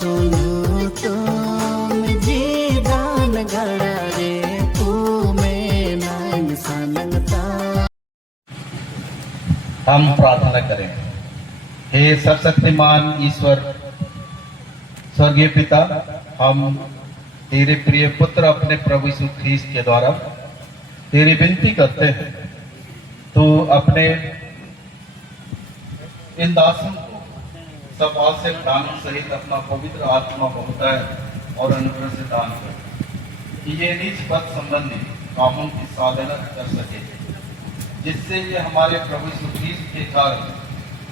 सुनु तुम जीदान गड़ा रे तू में नाइन सनंगता। हम प्रार्थना करें। हे सर्वशक्तिमान ईश्वर स्वर्गीय पिता, हम तेरे प्रिय पुत्र अपने प्रभु यीशु ख्रीस्त के द्वारा तेरी विनती करते हैं, तो अपने इन दासों को सब आशे प्राणों सहित अपना पवित्र आत्मा बहुताय और अनुग्रह से दान कर, कि ये निज पद संबंधी कामों की साधना कर सके, जिससे ये हमारे प्रभु यीशु ख्रीस्त के कारण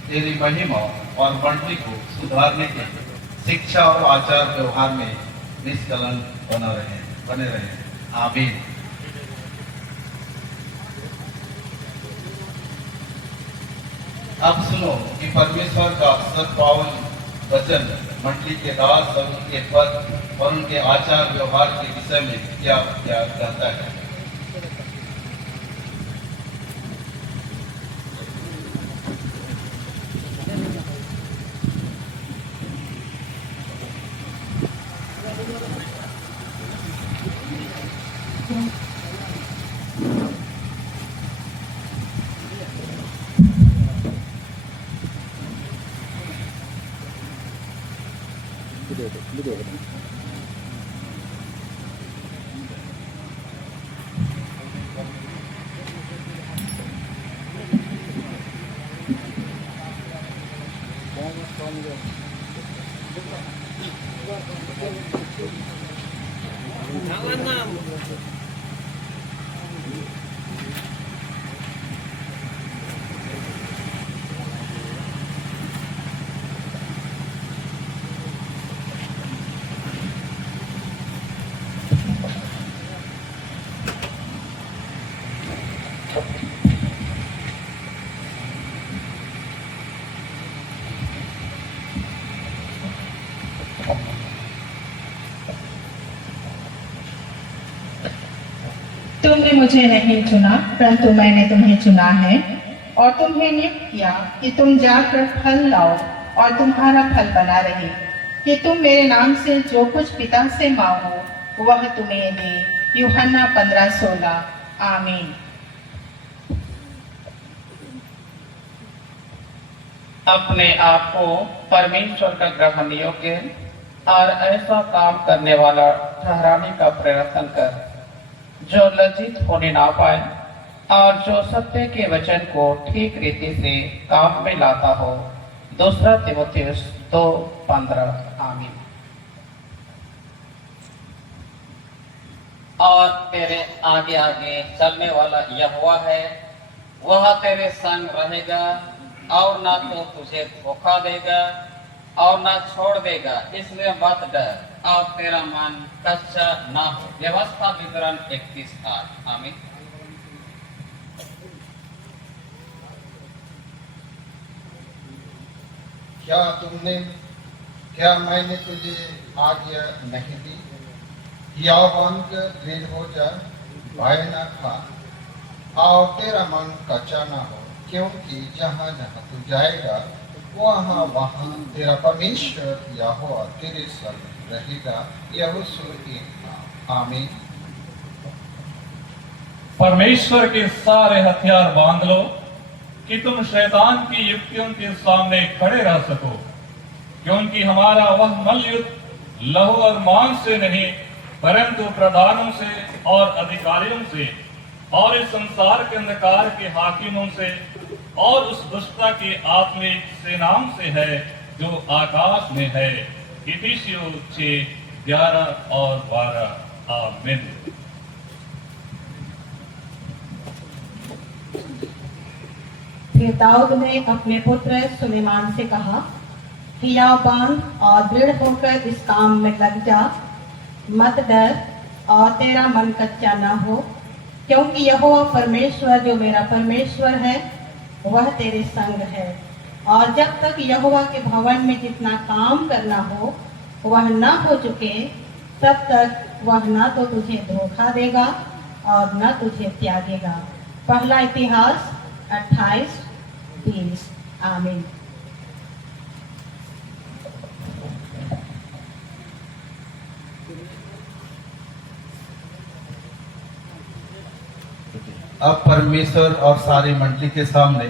तेरी महिमा और मंडली को सुधारने के शिक्षा और आचार व्यवहार में निष्कलंक बने रहे। आमीन। अब सुनो कि परमेश्वर का सद्भावन वचन मंडली के दास और उनके पद और उनके आचार व्यवहार के विषय में क्या क्या कहता है। तुमने मुझे नहीं चुना, परंतु मैंने तुम्हें चुना है और तुम्हें नियुक्त किया कि तुम जाकर फल लाओ और तुम्हारा फल बना रहे, कि तुम मेरे नाम से जो कुछ पिता से मांगो वह तुम्हें दे। यूहन्ना 15:16। आमीन। अपने आप को परमेश्वर का ग्रहण योग्य और ऐसा काम करने वाला ठहराने का प्रयत्न कर, जो लज्जित होने ना पाए और जो सत्य के वचन को ठीक रीति से काम में लाता हो। 2 तीमुथियुस 2:15। आमीन। और तेरे आगे आगे चलने वाला यहोवा है, वह तेरे संग रहेगा और ना तो तुझे धोखा देगा और ना छोड़ देगा, इसलिए मत डर और तेरा मन कच्चा ना हो। व्यवस्था विवरण 31:8। आमीन। क्या मैंने तुझे आज्ञा नहीं दी? यौवन दृढ़ हो जा, भय न खा और तेरा मन कच्चा ना हो, क्योंकि जहाँ जहाँ तू जाएगा वहाँ वहाँ तेरा परमेश्वर यहोवा तेरे संग रहेगा। यहोशूआ। आमीन। परमेश्वर के सारे हथियार बांध लो कि तुम शैतान की युक्तियों के सामने खड़े रह सको, क्योंकि हमारा वह मल युद्ध लहू और मांस से नहीं, परंतु प्रधानों से और अधिकारियों से और इस संसार के अंधकार के हाकिमों से और उस दुष्टता की आत्मिक सेनाओं से है जो आकाश में है। इफिसियों 6:11 और 12। आमीन। फिर दाऊद ने अपने पुत्र सुलेमान से कहा, हियाबान और दृढ़ होकर इस काम में लग जा, मत डर और तेरा मन कच्चा ना हो, क्योंकि यहोवा परमेश्वर जो मेरा परमेश्वर है वह तेरे संग है। और जब तक यहोवा के भवन में जितना काम करना हो वह न हो चुके, तब तक वह न तो तुझे धोखा देगा और न तुझे त्यागेगा। पहला इतिहास 28:20। आमीन। अब परमेश्वर और सारी मंडली के सामने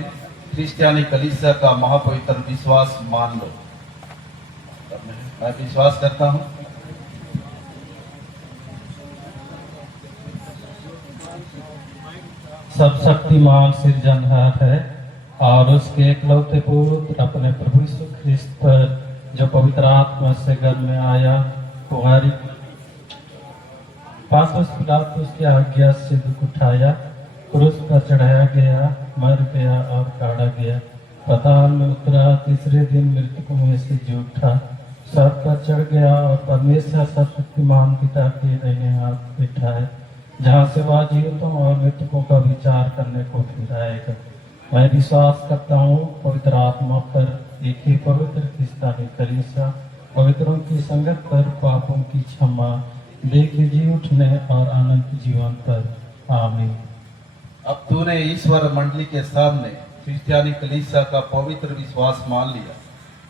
क्रिस्टियानी कलीसिया का महापवित्र विश्वास मान लो। मैं विश्वास करता हूँ सब शक्तिमान सृजनहार है और उसके एकलौते पुत्र अपने प्रभु यीशु ख्रिस्त पर जो पवित्र आत्मा से घर में आया, कुंवारी पांचोस पिलातुस की आज्ञा से दुख उठाया, क्रूस पर चढ़ाया गया, मर गया और काढ़ा गया, पाताल में उतरा, तीसरे दिन मृतकों में से जी उठा, स्वर्ग पर चढ़ गया और परमेश्वर सर्वशक्तिमान पिता के दाहिने हाथ बैठा है, जहाँ से वह जीवितों और मृतकों का विचार करने को फिर आएगा। मैं विश्वास करता हूँ पवित्र आत्मा पर, एक ही पवित्र क्रिस्तानी कलीसिया, पवित्रों की संगत पर, पापों की क्षमा, देह के जी उठने और अनंत जीवन पर। आमीन। अब तूने ईश्वर मंडली के सामने क्रिस्टियानी कलीसिया का पवित्र विश्वास मान लिया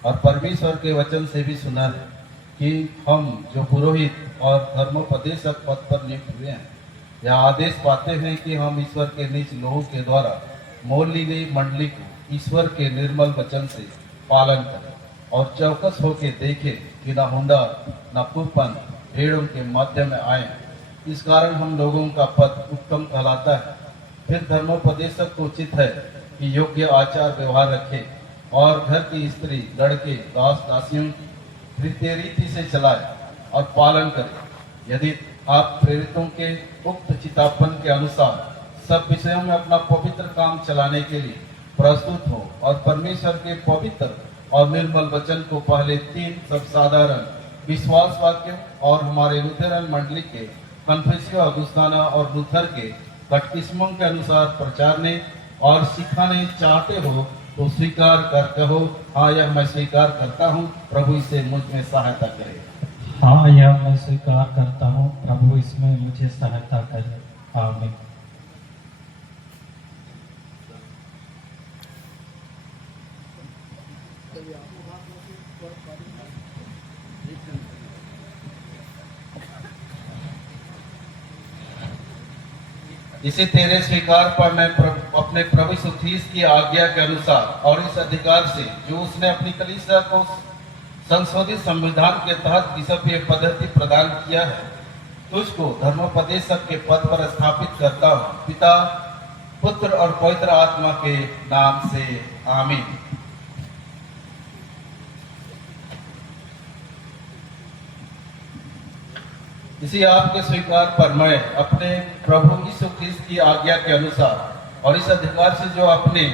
और परमेश्वर के वचन से भी सुना है कि हम जो पुरोहित और धर्मोपदेशक पद पर नियुक्त हुए हैं, यह आदेश पाते हैं कि हम ईश्वर के निज लोहू के द्वारा मोल ली गई मंडली को ईश्वर के निर्मल वचन से पालन करें और चौकस होकर देखें कि न हुंडा न कुपन भेड़ों के मध्य में आए। इस कारण हम लोगों का पद उत्तम कहलाता है। फिर धर्मोपदेशक को उचित है कि योग्य आचार व्यवहार रखे और घर की स्त्री लड़के दास दासियों तृतीय रीति से चलाए और पालन करे। यदि आप प्रेरितों के उक्त चितापन के अनुसार सब विषयों में अपना पवित्र काम चलाने के लिए प्रस्तुत हो और परमेश्वर के पवित्र और निर्मल वचन को पहले 3 सब साधारण विश्वास वाक्य और हमारे लुथेरन मंडली के कन्फेसियो अगुस्ताना और लूथर के कैटेकिज्मों के अनुसार प्रचारने और सिखाने चाहते हो तो स्वीकार कर कहो, हाँ यह मैं स्वीकार करता हूँ, प्रभु इसे मुझ में सहायता करे। हाँ यह मैं स्वीकार करता हूँ, प्रभु इसमें मुझे सहायता करे। आमीन। इसे तेरे स्वीकार पर मैं अपने प्रभु यीशु ख्रीस्त की आज्ञा के अनुसार और इस अधिकार से जो उसने अपनी कलीसिया को संशोधित संविधान के तहत बिशपीय पद्धति प्रदान किया है, तुझको धर्मोपदेशक के पद पर स्थापित करता हूँ, पिता पुत्र और पवित्र आत्मा के नाम से। आमीन। इसी आपके स्वीकार पर मैं अपने प्रभु यीशु ख्रीस्त की आज्ञा के अनुसार और इस अधिकार से जो अपने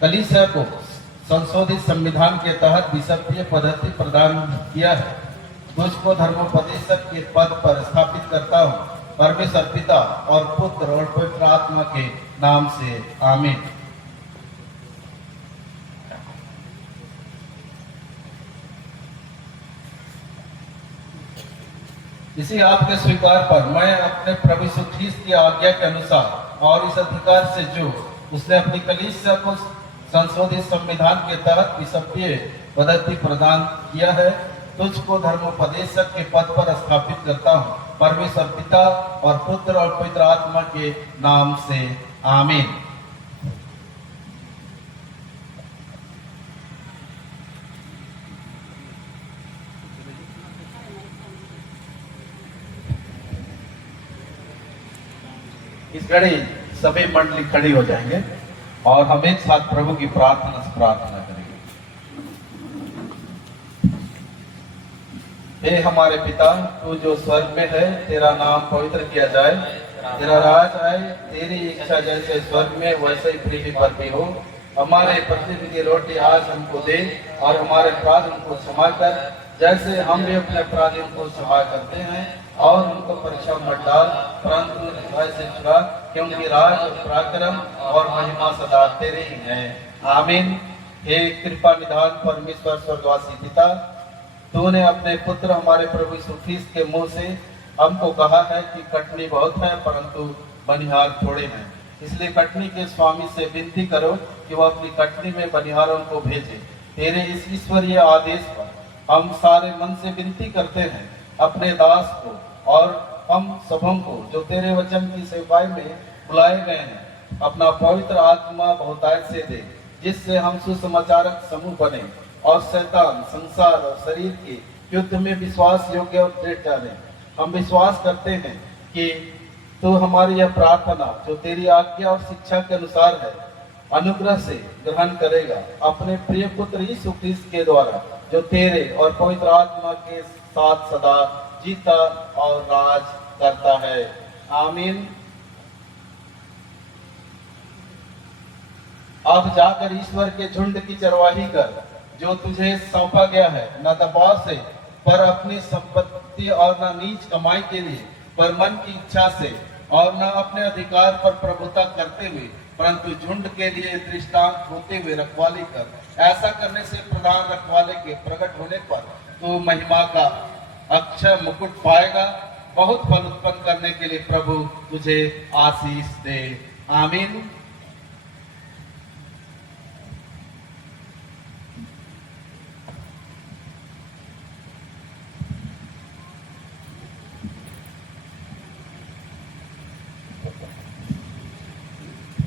कलीसिया को संशोधित संविधान के तहत बिशपीय पद्धति प्रदान किया है, मुझको धर्मोपदेशक के पद पर स्थापित करता हूँ, परमेश्वर पिता और पुत्र और पवित्र आत्मा के नाम से। आमीन। इसी आपके स्वीकार पर मैं अपने प्रभु यीशु ख्रीस्त की आज्ञा के अनुसार और इस अधिकार से जो उसने अपनी कलीसिया को संशोधित संविधान के तहत बिशपीय पद्धति प्रदान किया है, तुझको धर्मोपदेशक के पद पर स्थापित करता हूँ, परमेश्वर पिता और पुत्र और पवित्र आत्मा के नाम से। आमीन। इस घड़ी सभी मंडली खड़ी हो जाएंगे और हम एक साथ प्रभु की प्रार्थना से प्रार्थना करेंगे। हे हमारे पिता, तू जो स्वर्ग में है, तेरा नाम पवित्र किया जाए, तेरा राज आए, तेरी इच्छा जैसे स्वर्ग में वैसे ही पृथ्वी पर भी हो। हमारे प्रतिदिन की रोटी आज हमको दे और हमारे अपराध को क्षमा कर, जैसे हम भी अपने अपराधियों को क्षमा करते हैं, और उनको परीक्षा मत डाल, परंतु निर्भय से छुड़ा, क्योंकि राज और पराक्रम और महिमा सदा तेरे ही है। आमीन। हे कृपा निधान परमेश्वर स्वर्गवासी पिता, तूने अपने पुत्र हमारे प्रभु यीशु ख्रीस्त के मुंह से हमको कहा है कि कटनी बहुत है परंतु बनिहार थोड़े हैं, इसलिए कटनी के स्वामी से विनती करो कि वह अपनी कटनी में बनिहारों को भेजे। तेरे इस ईश्वरीय आदेश पर हम सारे मन से विनती करते हैं अपने दास को और हम सबों को जो तेरे वचन की सेवाई में बुलाए गए हैं अपना पवित्र आत्मा बहुतायत से दे, जिससे हम सुसमाचारक समूह बने और शैतान, संसार और शरीर के युद्ध में विश्वास योग्य और दृढ़ जाने। हम विश्वास करते हैं कि तू हमारी यह प्रार्थना जो तेरी आज्ञा और शिक्षा के अनुसार है अनुग्रह से ग्रहण करेगा, अपने प्रिय पुत्र यीशु ख्रीस्त के द्वारा, जो तेरे और पवित्र आत्मा के साथ सदा जीता और राज करता है। आमीन। अब जाकर ईश्वर के झुंड की चरवाही कर, जो तुझे सौंपा गया है, न दबाव से पर अपनी संपत्ति और न नीच कमाई के लिए पर मन की इच्छा से, और न अपने अधिकार पर प्रभुता करते हुए, परंतु झुंड के लिए दृष्टांत होते हुए रखवाली कर। ऐसा करने से प्रधान रखवाले के प्रकट होने पर तू महिमा का अक्षय मुकुट पाएगा। बहुत फल उत्पन्न करने के लिए प्रभु तुझे आशीष दे। आमीन।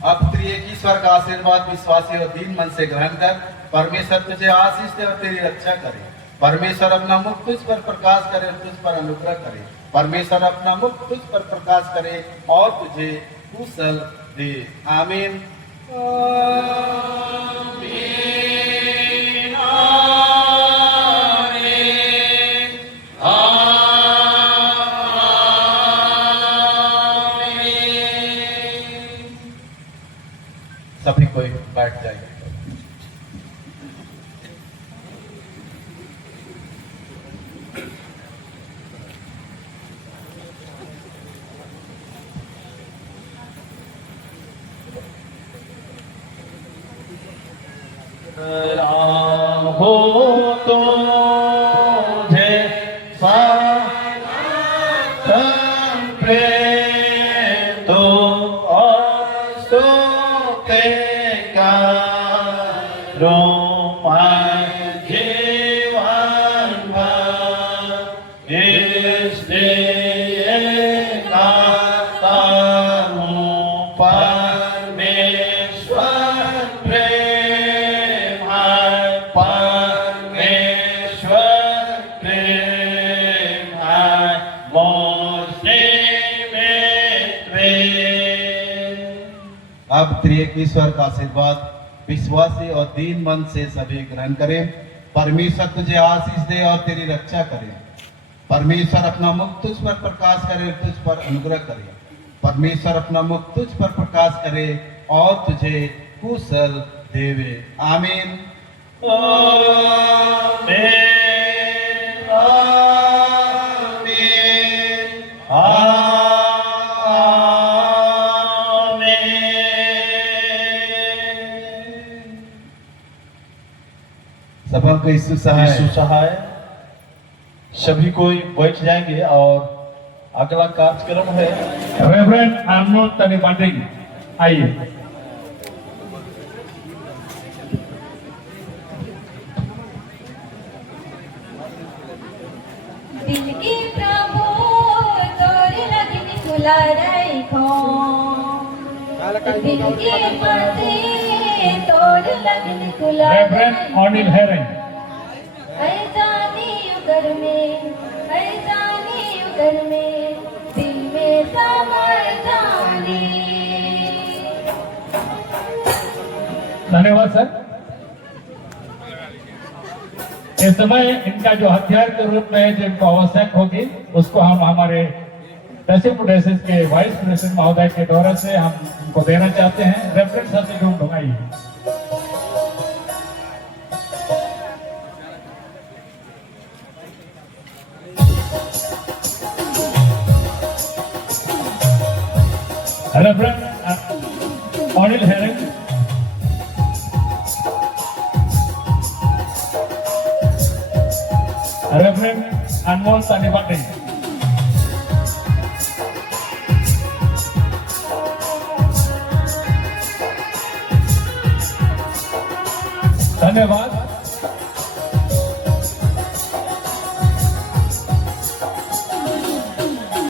अब त्रिएक ईश्वर का आशीर्वाद विश्वासी और दीन मन से ग्रहण कर। परमेश्वर तुझे आशीष दे और तेरी रक्षा करे। परमेश्वर अपना मुख तुझ पर प्रकाश करे और तुझ पर अनुग्रह करे। परमेश्वर अपना मुख तुझ पर प्रकाश करे और तुझे कुशल दे। आमीन। सभी कोई बैठ जाएंगे। हो तो मुझे तो और सोते का जीवन भर इसलिए गाता हूँ परमेश्वर प्रेम है, परमेश्वर प्रेम है मुझे में प्रेम। अब त्रिएक ईश्वर का आशीर्वाद विश्वासी और दीन मन से सभी ग्रहण करें। परमेश्वर तुझे आशीष दे और तेरी रक्षा करे। परमेश्वर अपना मुख तुझ पर प्रकाश करे और तुझ पर अनुग्रह करे। परमेश्वर अपना मुख तुझ पर प्रकाश करे और तुझे कुशल देवे। आमीन। सफल को यीशु सहाय। सभी कोई बैठ जाएंगे और अगला कार्यक्रम है रेवरेंड आर्नोल्ड तनिबाटिंग, आइए। दिल की प्रभु तोर लगन खुला रखो, दिल की मर्जी तोर लगन खुला रेवरेंड ऑनिल हेरिंग, जानी उगर में दिल में समा जानी। धन्यवाद सर। इस समय इनका जो हथियार के रूप में जो इनको आवश्यक होगी उसको हम हमारे डायसिस के वाइस प्रेसिडेंट महोदय के द्वारा से हम उनको देना चाहते हैं। रेफरेंस सर से ढूंढाइए। रेफरेंट ऑनिल हेरिंग, रेफरेंट अनमोल तनिबाटिंग, धन्यवाद।